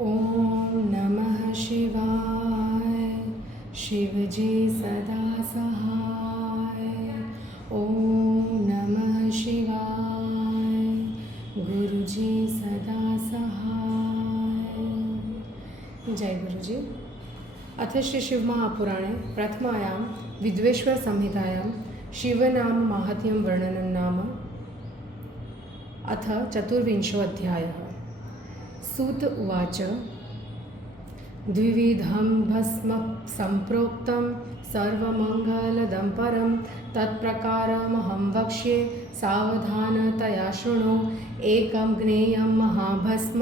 ॐ नमः शिवाय। शिवजी सदा सहाय। ॐ नमः शिवाय। गुरुजी सदा सहाय। जय गुरुजी। अथ श्री शिव महापुराणे प्रथमायां विद्वेश्वर संहितायां शिवनाम माहात्म्यं वर्णनं नाम अथ चतुर्विंशोऽध्यायः। सूत उवाच द्विविधं भस्म सम्प्रोक्तं सर्वमङ्गलदं परं तत्प्रकारमहं वक्ष्ये सावधानतया शृणु। एकं ज्ञेयं महाभस्म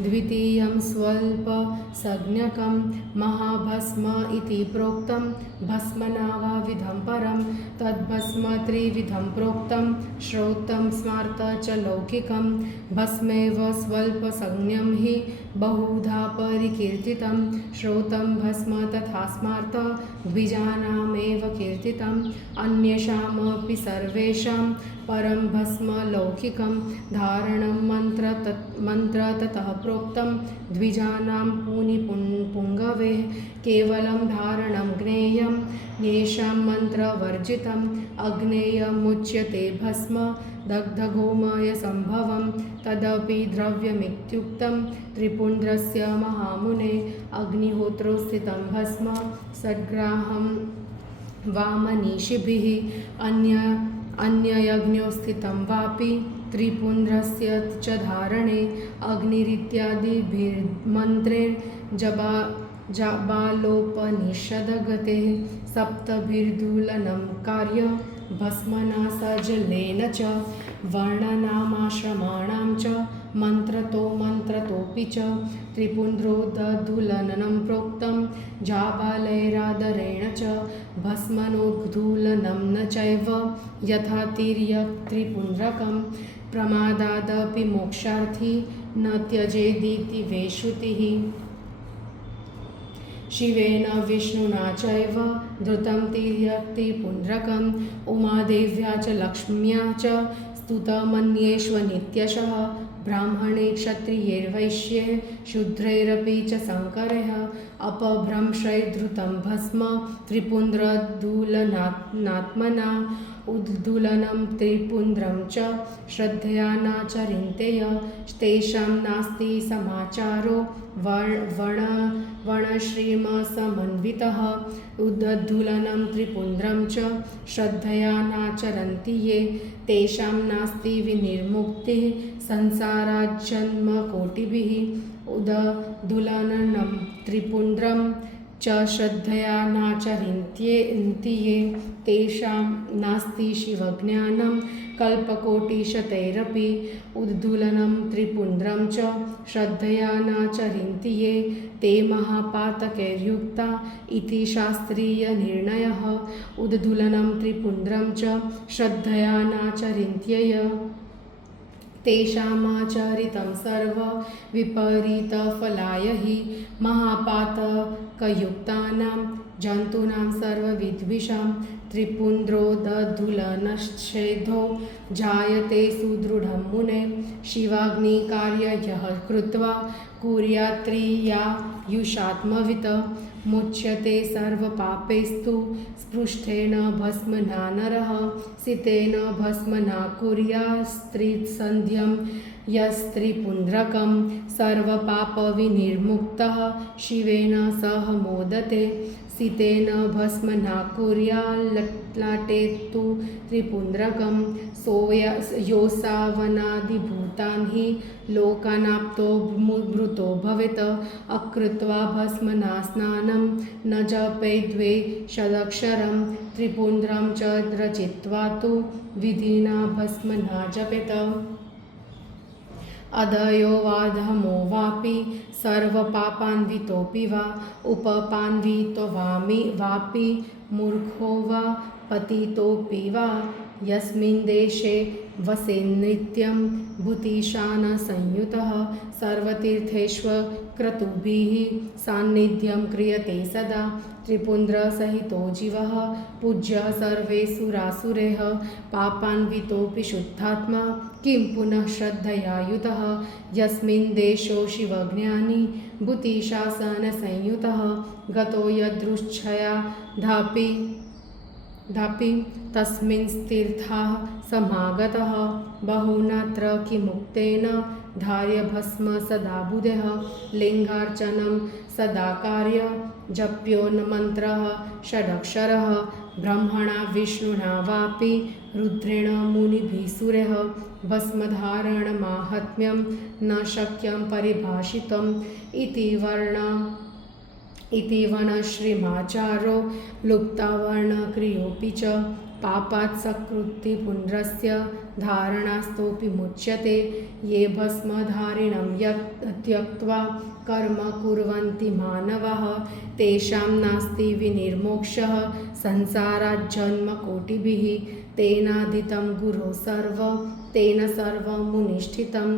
द्वितीयं स्वल्पसंज्ञकं महाभस्म इति प्रोक्तं भस्मनावाविधं परं तद्भस्म त्रिविधं प्रोक्तं श्रौतं स्मार्त च लौकिकं भस्मेव स्वल्पसंज्ञं हि बहुधा परिकीर्तितं श्रौतं भस्म तथा स्मार्त द्विजानामेव कीर्तितं अन्येषामपि सर्वेषां परं भस्म लौकिकं धारणं मन्त्र ततः प्रोक्तं द्विजानां पुंगवे केवलं धारणं ज्ञेयं येषां मन्त्रवर्जितम् अज्ञेयमुच्यते भस्म दग्धगोमयसम्भवं तदपि द्रव्यमित्युक्तं त्रिपुण्ड्रस्य महामुने अग्निहोत्रो स्थितं भस्म सद्ग्राहं वामनीषिभिः अन्ययज्ञो स्थितं वापि त्रिपुण्ड्रस्य च धारणे अग्निरित्यादिभिर्मन्त्रेर्जबालोपनिषदगतेः सप्तभिर्दूलनं कार्य भस्मनासजलेन च वर्णनामाश्रमाणां च मन्त्रतोऽपि च त्रिपुण्ड्रोदधूलनं प्रोक्तं जाबालैरादरेण च भस्मनोद्धूलनं न चैव यथा तिर्यक्त्रिपुण्ड्रकं प्रमादादपि मोक्षार्थी न त्यजेदिति वे श्रुतिः। शिवेन विष्णुना चैव धृतं तिर्यक्त्रिपुण्ड्रकम् उमादेव्या च लक्ष्म्या च स्तुतमन्येष्वनित्यशः ब्राह्मणे क्षत्रियैर्वैश्ये शूद्रैरपि च शङ्करः अपभ्रंशैर्धृतं भस्म त्रिपुण्ड्रदूलनात्मना उद्धूलनं त्रिपुण्ड्रं च श्रद्धया नाचरिन्ते तेषां नास्ति समाचारो वर्णश्रीमसमन्वितः उद्धूलनं त्रिपुण्ड्रं च श्रद्धया नाचरन्ति ये तेषां नास्ति विनिर्मुक्तिः संसाराज्जन्मकोटिभिः उद्धूलनं त्रिपुण्ड्रं च श्रद्धया नाचरिन्ति ये तेषां नास्ति शिवज्ञानं कल्पकोटिशतैरपि उद्धूलनं त्रिपुण्ड्रं च श्रद्धया नाचरिन्ति ये ते महापातकैर्युक्ता इति शास्त्रीयनिर्णयः उद्धूलनं त्रिपुण्ड्रं च श्रद्धया नाचरिन्त्यय तेषामाचरितं सर्वविपरीतफलाय हि महापातकयुक्तानां जन्तूनां सर्वविद्विषां त्रिपुण्ड्रोदधूलनश्छेदो जायते सुदृढं मुने शिवाग्निकार्ययः कृत्वा कुर्यात्त्रियायुषात्मवित् मुच्यते सर्वपापैस्तु स्पृष्टेन भस्मना नरः सितेन भस्मना कुर्यात्स्त्रिसन्ध्यं यस्त्रिपुण्ड्रकं सर्वपापविनिर्मुक्तः शिवेन सह मोदते सितेन भस्मना कुर्याल्ललाटेतु त्रिपुण्ड्रकं योऽसावनादिभूतान् हि लोकानाप्तो मृतो भवेत् अकृत्वा भस्मना स्नानं न जपेद्वे षडक्षरं त्रिपुण्ड्रं च रचित्वा तु विधिना भस्मना जपेत अदयो वाधमो वापि सर्वपापान्वितोऽपि वा उपपान्वितो वापि मूर्खो वा पतितोऽपि वा यस्मिन् देशे वसेन्नित्यं भूतिशानसंयुतः सर्वतीर्थेष्वक्रतुभिः सान्निध्यं क्रियते सदा त्रिपुन्द्रसहितो जीवः पूज्यः सर्वे सुरासुरैः पापान्वितोऽपि शुद्धात्मा किं पुनः श्रद्धया युतः यस्मिन् देशो शिवज्ञानी भूतिशासनसंयुतः गतो यदृच्छया धापि तस्मिंस्तीर्थाः समागतः बहुनात्र किमुक्तेन धार्यभस्म सदा बुधः लिङ्गार्चनं सदा कार्य जप्योन्मन्त्रः षडक्षरः ब्रह्मणा विष्णुना वापि रुद्रेण मुनिभिः सुरैः भस्मधारणमाहात्म्यं न शक्यं परिभाषितम् इति वर्णश्रीमाचारो लुप्तावर्णक्रियोऽपि च पापात् सकृत्तिपुण्ड्रस्य धारणास्तोऽपि मुच्यते ये भस्मधारिणं त्यक्त्वा कर्म कुर्वन्ति मानवाः तेषां नास्ति विनिर्मोक्षः संसाराज्जन्मकोटिभिः तेनादितं गुरो तेन सर्वमुनिष्ठितं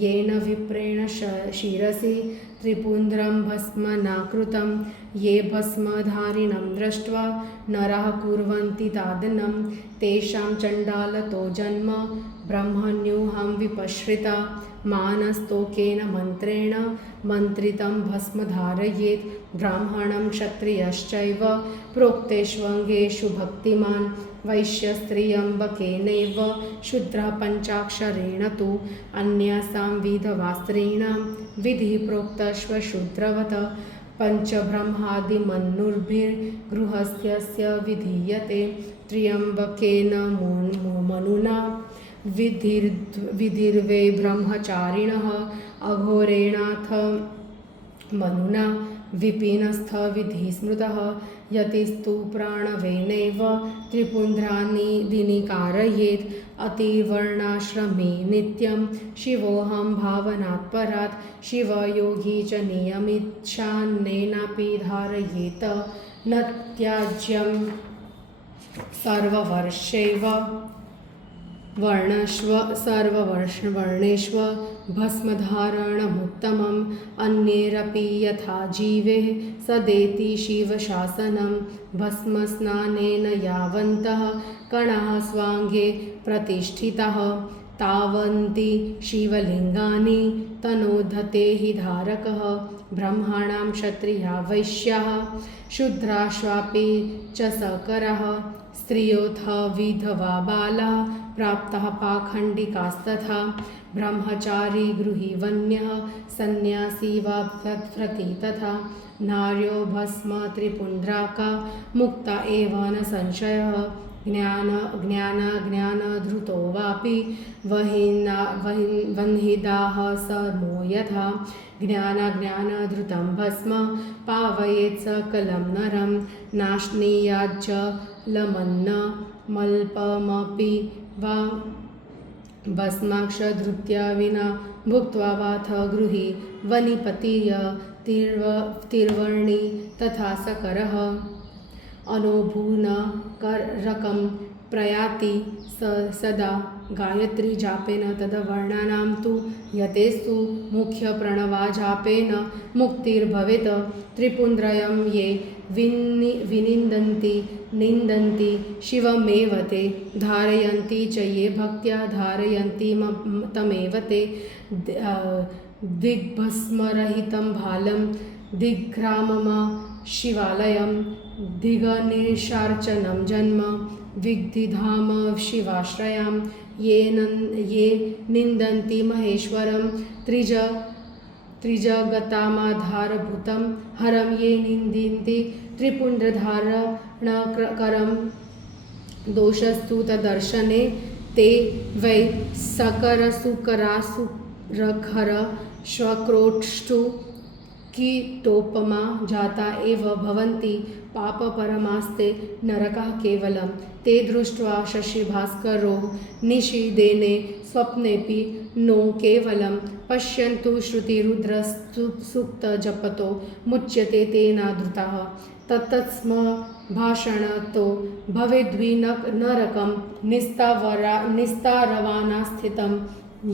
येन विप्रेण शिरसि त्रिपुन्द्रं भस्मनाकृतं ये भस्मधारिणं दृष्ट्वा नराः कुर्वन्ति तादनं तेषां चण्डालतो जन्म ब्रह्मण्युहं विपश्रिता मानस्तोकेन मन्त्रेण मन्त्रितं भस्म धारयेत् ब्राह्मणं क्षत्रियश्चैव प्रोक्तेष्वङ्गेषु भक्तिमान् वैश्यस्त्रियम्बकेनैव शूद्रः पञ्चाक्षरेण तु अन्यासां विधवास्त्रीणां विधिः प्रोक्तश्वशूद्रवत् पञ्चब्रह्मादिमनुर्भिर्गृहस्थ्यस्य विधीयते त्र्यम्बकेन मनुना विधिर्वे ब्रह्मचारिणः अघोरेणाथ मनुना विपिनस्थ विधि स्मृतः यतिस्तु प्राणवेनैव त्रिपुन्द्राणि दिनिकारयेत् अतिवर्णाश्रमे नित्यं शिवोऽहं भावनात् परात् शिवयोगी च नियमिच्छान्नेनापि धारयेत न त्याज्यं सर्ववर्षैव सर्ववर्णेष्व भस्मधारणमुत्तमम् अन्यैरपि यथा जीवे सदेति शिवशासनं भस्मस्नानेन यावन्तः कणाः स्वाङ्गे प्रतिष्ठिताः तावन्ति शिवलिङ्गानि तनोधते हि धारकः ब्रह्माणां क्षत्रिया वैश्याः शूद्राश्वापि च सकरः स्त्रियोऽथ विधवा बालाः प्राप्तः पाखण्डिकास्तथा ब्रह्मचारी गृही वन्यः सन्न्यासी वा व्रती तथा नार्यो भस्म त्रिपुण्ड्राका मुक्ता एव न संशयः ज्ञानधृतो वापि वह्निदाः समो यथा ज्ञानधृतं भस्म पावयेत् सकलं नरं नाश्नीयाज्जलमन्न मल्पमपि वा भस्माक्षधृत्या विना भुक्त्वा वाथ गृही वनिपतीय तिर्वर्णी तथा सकरः अनोभूनकरकं प्रयाति सदा गायत्री जापेन तद्वर्णानां तु यतेस्तु मुख्यप्रणवाजापेन मुक्तिर्भवेत् त्रिपुन्द्रयं ये निन्दन्ति शिवमेव ते धारयन्ति च ये भक्त्या धारयन्ति तमेव ते दिग्भस्मरहितं भालं दिग्ग्रामम शिवालयं दिगनिशार्चनं जन्म विग्धिधाम शिवाश्रयां ये निन्दन्ति महेश्वरं त्रिजगतामाधारभूतं हरं ये निन्दन्ति त्रिपुण्ड्रधारणकरं दोषस्तु तदर्शने ते वै सकरसुकरासुरखर श्वक्रोष्ठु कीटोपमा जाता एव भवन्ति पापपरमास्ते नरकः केवलं ते दृष्ट्वा शशिभास्करो निशीदेने स्वप्नेऽपि नो केवलं पश्यन्तु श्रुतिरुद्रसूक्तजपतो मुच्यते तेन धृतः तत्तस्म भाषणतो भवेद्वि नरकं निस्तारवाना स्थितं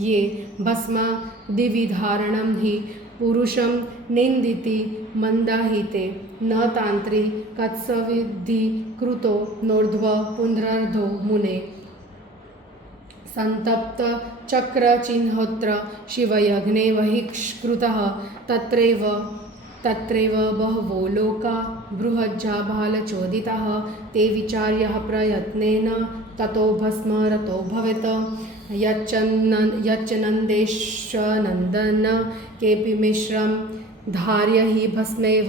ये भस्मादिविधारणं हि पुरुषं निन्दिति मंदाहिते न तांत्री कत्सविद्धि कृतो नोर्ध्व पुनर्धो मुने संतप्त चक्रचिह्नोत्र शिवयज्ञे बहिष्कृतः तत्रैव बहवो लोका बृहज्जाबालचोदिताः ते विचार्यः प्रयत्नेन ततो भस्मरतो भवेत् यच्चनन्देशनन्दन केऽपि मिश्रं धार्य हि भस्मैव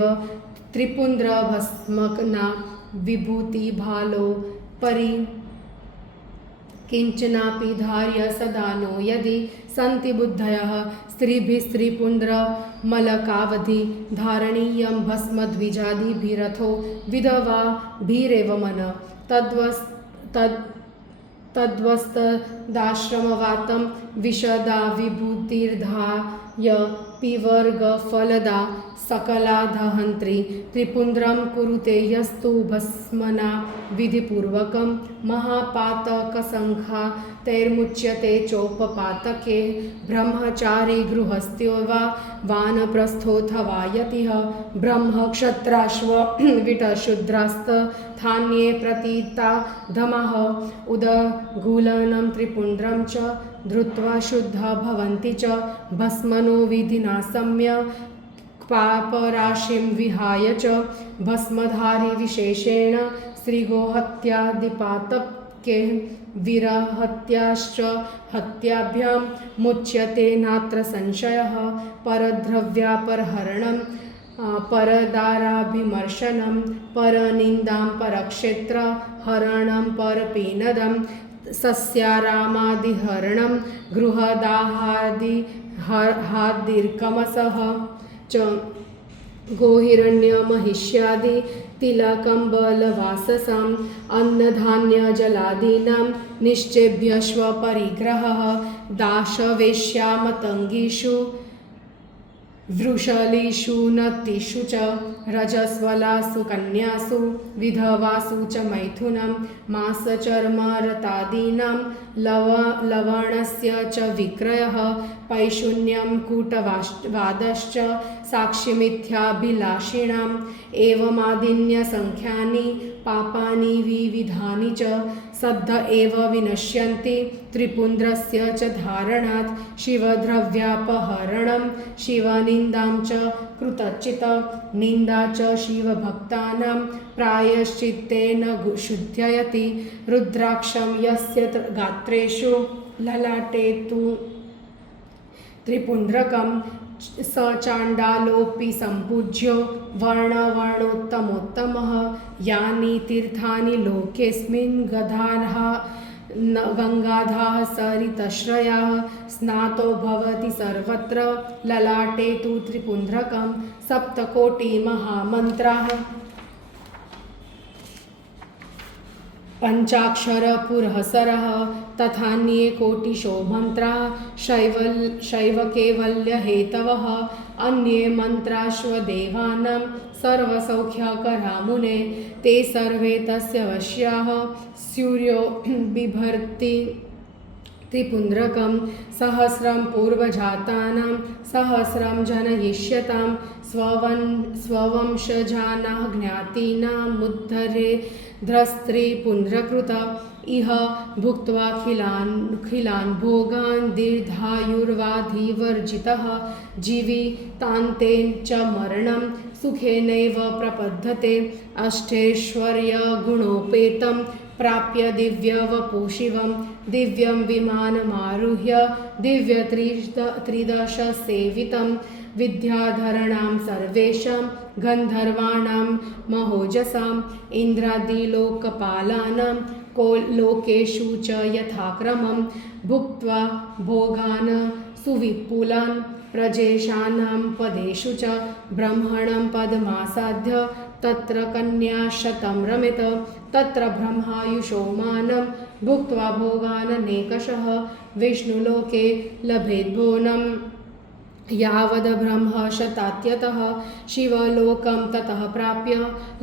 त्रिपुन्द्रभस्मकना विभूतिभालो परि किंचनापि धार्य सदा नो यदि सन्ति बुद्धयः स्त्रीभिस्त्रिपुन्द्रमलकावधि धारणीयं भस्मद्विजादिभिरथो विधवाभिरेव मन तद्वस्तदाश्रमवातं विशदा विभूतिर्धाय पिवर्गफलदा सकलाधहन्त्री त्रिपुन्द्रं कुरुते यस्तु भस्मना विधिपूर्वकं महापातकसङ्ख्या तैर्मुच्यते चोपपातके ब्रह्मचारी गृहस्थ्यो वा वानप्रस्थोऽथवा यतिः ब्रह्मक्षत्राश्व विटशूद्रास्तथान्ये प्रतीता धमः उदगूलनं त्रिपुन्द्रं च धृत्वा शुद्धा भवन्ति च भस्मनो विधिना सम्यक् पापराशिं विहाय च भस्मधारी विशेषेण स्त्रीगोहत्यादिपातके वीरहत्याश्च हत्याभ्यां मुच्यते नात्र संशयः परद्रव्यापहरणं परदाराभिमर्शनं परनिन्दां परक्षेत्रहरणं परपीनदं सस्यारामादिहरणं गृहदाहादिर्कमसः च गोहिरण्यमहिष्यादि तिलकम्बलवाससाम् अन्नधान्यजलादीनां निश्चेभ्यश्वपरिग्रहः दाशवेश्यामतङ्गीषु वृषलीषु नतिषु च रजस्वलासु कन्यासु विधवासु च मैथुनं मासचर्मरतादीनां लवणस्य च विक्रयः पैशून्यं कूटवादश्च साक्षिमिथ्याभिलाषिणाम् एवमादिन्यसङ्ख्यानि पापानि विविधानि च सद्ध एव विनश्यन्ति त्रिपुन्द्रस्य च धारणात् शिवद्रव्यापहरणं शिवनिन्दां च कृतचित् निन्दा च शिवभक्तानां प्रायश्चित्तेन शुद्धयति रुद्राक्षं यस्य गात्रेषु ललाटे तु त्रिपुन्द्रकं स चाण्डालोऽपि सम्पूज्यो वर्णवर्णोत्तमोत्तमः यानि तीर्थानि लोकेऽस्मिन् गङ्गाधाः सरितश्रयाः स्नातो भवति सर्वत्र ललाटे तु त्रिपुन्द्रकं सप्तकोटिमहामन्त्राः पञ्चाक्षरपुरःसरः तथान्ये कोटिशो मन्त्राः शैवकैवल्यहेतवः अन्ये मन्त्राश्वदेवानां सर्वसौख्यकरा मुने ते सर्वे तस्य वश्याः सूर्यो बिभर्ति त्रिपुन्द्रकं सहस्रं पूर्वजातानां सहस्रं जनयिष्यतां स्ववंशजानाः ज्ञातीनामुद्धरे ध्रस्त्रिपुन्द्रकृत इह भुक्त्वाखिलान् भोगान् दीर्घायुर्वाधिवर्जितः जीवितान्तेन च मरणं सुखेनैव प्रपद्यते अष्टैश्वर्यगुणोपेतं प्राप्य दिव्यवपुशिवं दिव्यं विमानमारुह्य दिव्यत्रिदशसेवितं विद्याधराणां सर्वेषां गन्धर्वाणां महोजसाम् इन्द्रादिलोकपालानां लोकेषु च यथाक्रमं भुक्त्वा भोगान् सुविपुलान् प्रजेशानां पदेषु च ब्रह्मणं पदमासाद्य तत्र कन्या शतं रमेत तत्र ब्रह्मायुषो मानं भुक्त्वा भोगाननेकशः विष्णुलोके लभेद्भुवनं यावद् ब्रह्म शतात्यतः शिवलोकं ततः प्राप्य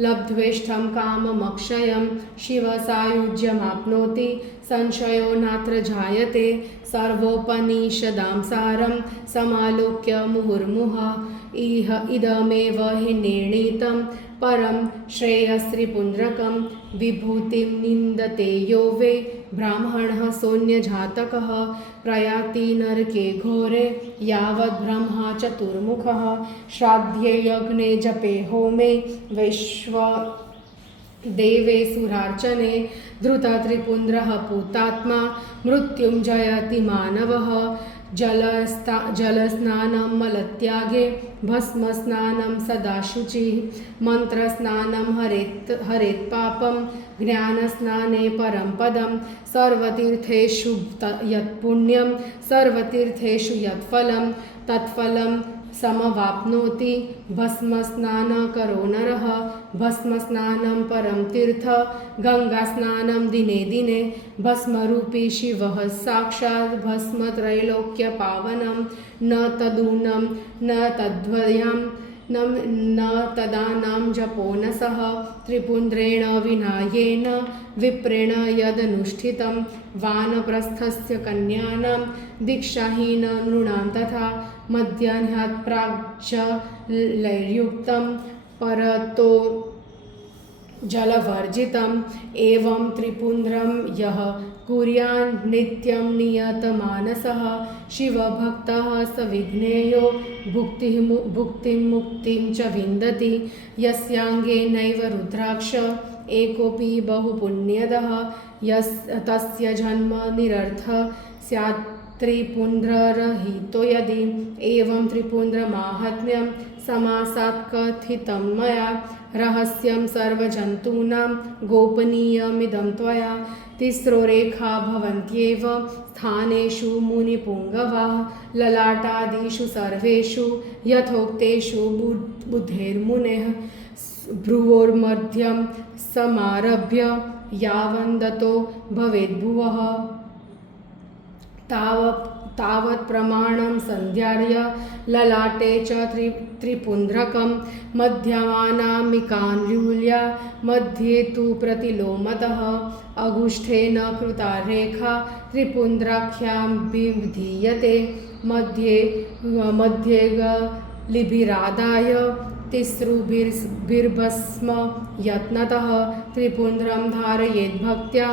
लब्ध्वेष्टं काममक्षयं शिवसायुज्यमाप्नोति संशयो नात्र जायते सर्वोपनिषदां सारं समालोक्य मुहुर्मुहुः इह इदमेव हि निर्णीतं परं श्रेयस्त्रिपुण्ड्रकं विभूतिं निन्दते यो वै ब्राह्मणः शून्यजातकः प्रयाति नरके घोरे यावद् ब्रह्मा चतुर्मुखः श्राद्धे यज्ञे जपे होमे वैश्व देवे सुरार्चने धृतत्रिपुण्ड्रः पूतात्मा मृत्युं जयति मानवः जलस्नानं मलत्यागे भस्मस्नानं सदा शुचिः मन्त्रस्नानं हरेत् पापं ज्ञानस्नाने परं पदं सर्वतीर्थेषु यत्पुण्यं सर्वतीर्थेषु यत्फलं तत्फलं समवाप्नोति भस्मस्नानकरो नरः भस्मस्नानं परं तीर्थ गङ्गास्नानं दिने दिने भस्मरूपी शिवः साक्षात् भस्मत्रैलोक्यपावनं न तदूनं न तद्वयं न तदानां जपो न सह त्रिपुण्ड्रेण विना येन विप्रेण यदनुष्ठितं वानप्रस्थस्य कन्यानां दीक्षाहीन नृणां तथा मध्याह्नात् प्राग्जलैर्युक्तं परतो जलवर्जितम् एवं त्रिपुण्ड्रं यः कुर्यान् नित्यं नियतमानसः शिवभक्तः स विघ्नेयो भुक्तिं मुक्तिं च विन्दति यस्याङ्गे नैव रुद्राक्ष एकोऽपि बहुपुण्यदः तस्य जन्म निरर्थः स्यात् त्रिपुण्ड्ररहितो यदि एवं त्रिपुण्ड्रमाहात्म्यं समासात् कथितं मया रहस्यं सर्वजन्तूनां गोपनीयमिदं त्वया तिस्रो रेखा भवन्त्येव स्थानेषु मुनिपुङ्गवाः ललाटादिषु सर्वेषु यथोक्तेषु बुद्धेर्मुनेः भ्रुवोर्मध्यं समारभ्य यावन्दतो भवेद्भुवः तावत् प्रमाणं सन्ध्यार्य ललाटे च त्रिपुण्ड्रकं मध्यमानामिकान्युल्या मध्ये तु प्रतिलोमतः अगुष्ठेन कृता रेखा त्रिपुण्ड्राख्यां विधीयते मध्ये लिभिरादाय तिसृभिर्भस्म यत्नतः त्रिपुण्ड्रं धारयेद्भक्त्या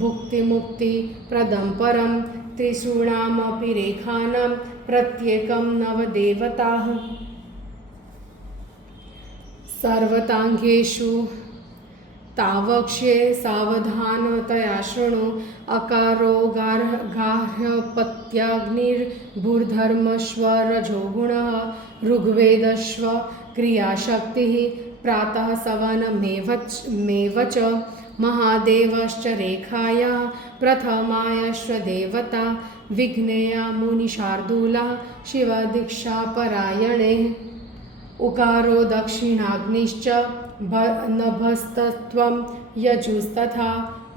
भुक्तिमुक्तिप्रदं परं त्रिषूणामपि रेखानां प्रत्येकं नवदेवताः सर्वताङ्गेषु तावक्ष्ये सावधानतया शृणु अकारो गार्हपत्याग्निर्भूर्धर्मश्वरजोगुणः ऋग्वेदश्व क्रियाशक्तिः प्रातः सवनमेव च महादेवश्च रेखायाः प्रथमायश्वदेवता विघ्नेया मुनिशार्दूला शिवदीक्षापरायणे उकारो दक्षिणाग्निश्च नभस्तत्वं यजुस्तथा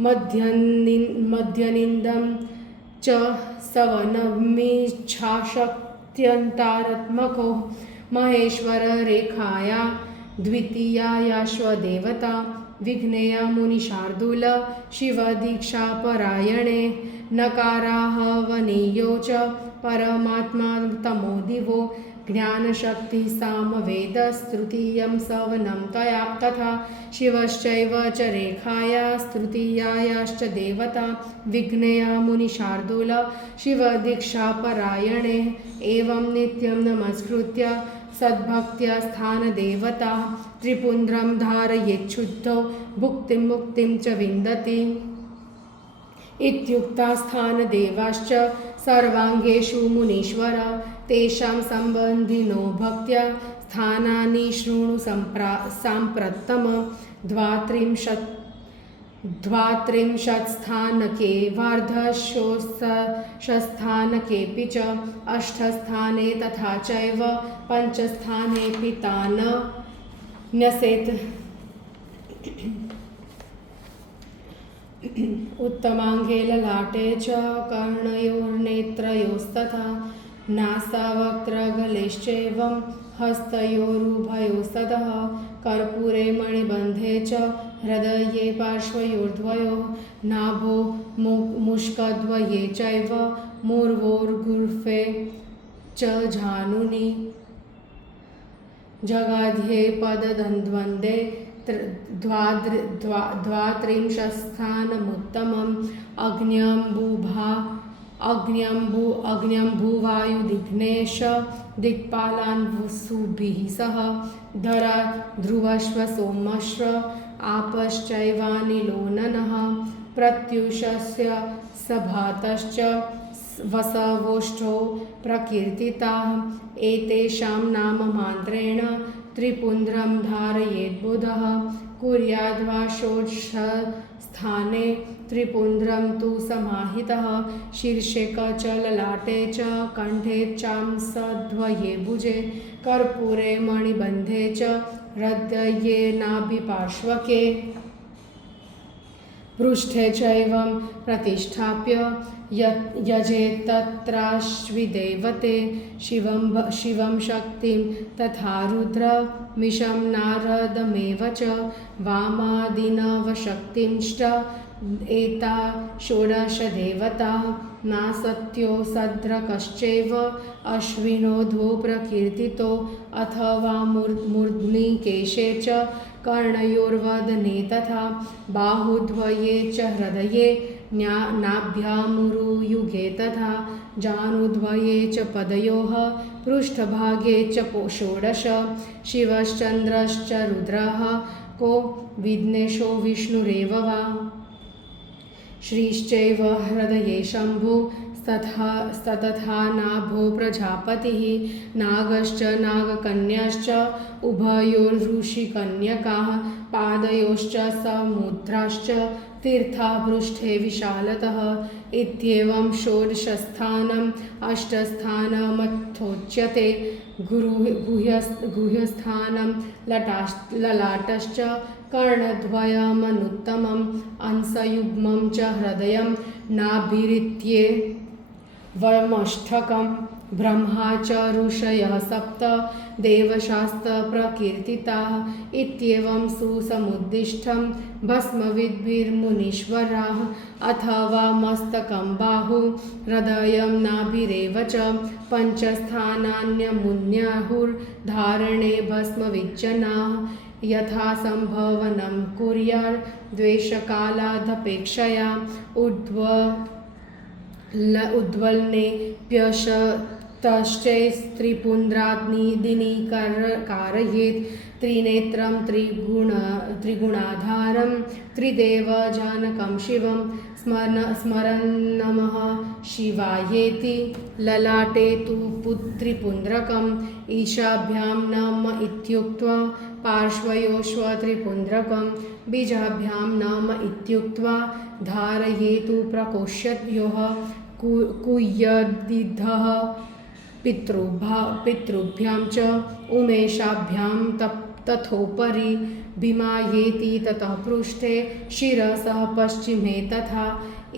मध्यनिन्दं च सवनमिच्छाशक्त्यन्तारात्मको महेश्वररेखाया द्वितीयायाश्वदेवता विघ्नेया मुनिशार्दूल शिवदीक्षापरायणे नकाराः वनीयो च परमात्मा तमो दिवो ज्ञानशक्तिः सामवेदस्तृतीयं सवनं तया तथा शिवश्चैव च रेखायास्तृतीयायाश्च देवता विघ्नेया मुनिशार्दूल शिवदीक्षापरायणे एवं नित्यं नमस्कृत्य सद्भक्त्या स्थानदेवता त्रिपुण्ड्रं धारयेच्छुद्धो भुक्तिं मुक्तिं च विन्दति इत्युक्ता स्थानदेवाश्च सर्वाङ्गेषु मुनीश्वर तेषां सम्बन्धिनो भक्त्या स्थानानि शृणु साम्प्रतम द्वात्रिंशत्स्थानके वार्धशस्थानकेऽपि च अष्टस्थाने तथा चैव पञ्चस्थानेऽपि तान् न्यसेत् उत्तमाङ्गे ललाटे च कर्णयोर्नेत्रयोस्तथा नासावक्त्रगलेश्चैवं हस्तयोरुभयोस्ततः कर्पूरे मणिबन्धे च हृदये पार्श्वयोर्द्वयोः नाभो मुष्कद्वये चैव मूर्वोर्गुल्फे च जानुनि जगाध्ये पदद्वन्द्वे द्वात्रिंशत्स्थानमुत्तमम् अग्न्यम्बुवायुदिघ्नेश दिक्पालान् सुभिः सह धरा ध्रुवश्व सोमश्व आपश्चैवानिलो ननः प्रत्युषस्य सभातश्च वसवोष्ठो प्रकीर्तिताः एतेषां नाम मात्रेण त्रिपुन्द्रं धारयेद्बुधः कुर्याद्वा षोडशस्थाने त्रिपुन्द्रं तु समाहितः शीर्षे च ललाटे च कण्ठे चांसद्वये भुजे कर्पूरे मणिबन्धे च हृदये नाभिपार्श्वके पृष्ठे चैवं प्रतिष्ठाप्य यजेत्तत्राश्विदेवते शिवं शक्तिं तथा रुद्रमिषं नारदमेव च वामादिनवशक्तिंश्च एता षोडशदेवता नासत्यो सद्रकश्चैव अश्विनो द्वौ प्रकीर्तितो अथवा मूर्ध्नि केशे च कर्णयोर्वदने तथा बाहुद्वये च हृदये नाभ्यामुरुयुगे तथा जानुद्वये च पदयोः पृष्ठभागे च षोडश शिवश्चन्द्रश्च रुद्रः को विघ्नेशो विष्णुरेव वा श्रीश्चैव हृदये शम्भो तथा नाभो प्रजापतिः नागश्च नागकन्याश्च उभयोर्ऋषिकन्यकाः पादयोश्च समुद्राश्च तीर्था पृष्ठे विशालतः इत्येवं षोडशस्थानम् अष्टस्थानमथोच्यते गुह्यस्थानं ललाटश्च कर्णद्वयमनुत्तमम् अंसयुग्मं च हृदयं नाभिरित्ये वमष्टकं ब्रह्मा च ऋषयः सप्त देवशास्त्रप्रकीर्तिताः इत्येवं सुसमुद्दिष्टं भस्मविद्भिर्मुनीश्वराः अथवा मस्तकं बाहु हृदयं नाभिरेव च पञ्चस्थानान्यमुन्याहुर्धारणे भस्मविज्जनाः यथा संभवनं कुर्यात् द्वेषकालादपेक्षया उद्वलनेऽप्यशतश्चैस्त्रिपुन्द्राग्निदिनी कारयेत् त्रिनेत्रं त्रिगुणाधारं त्रिदेवजानकं शिवं स्मरन् नमः शिवायेति ललाटे तु त्रिपुन्द्रकम् ईशाभ्यां नम इत्युक्त्वा पार्श्वयोश्वत्रिपुन्द्रकं बीजाभ्यां नम इत्युक्त्वा धारयेतु प्रकोष्ठयोः कुय्यदिद्धः पितृभ्यां च उमेशाभ्यां तथोपरि भीमायेति ततः पृष्ठे शिरसः पश्चिमे तथा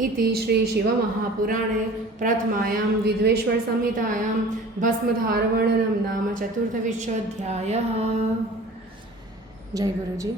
इति श्रीशिवमहापुराणे प्रथमायां विद्वेश्वरसंहितायां भस्मधारवर्णनं नाम चतुर्थविंशोऽध्यायः। जय गुरुजी।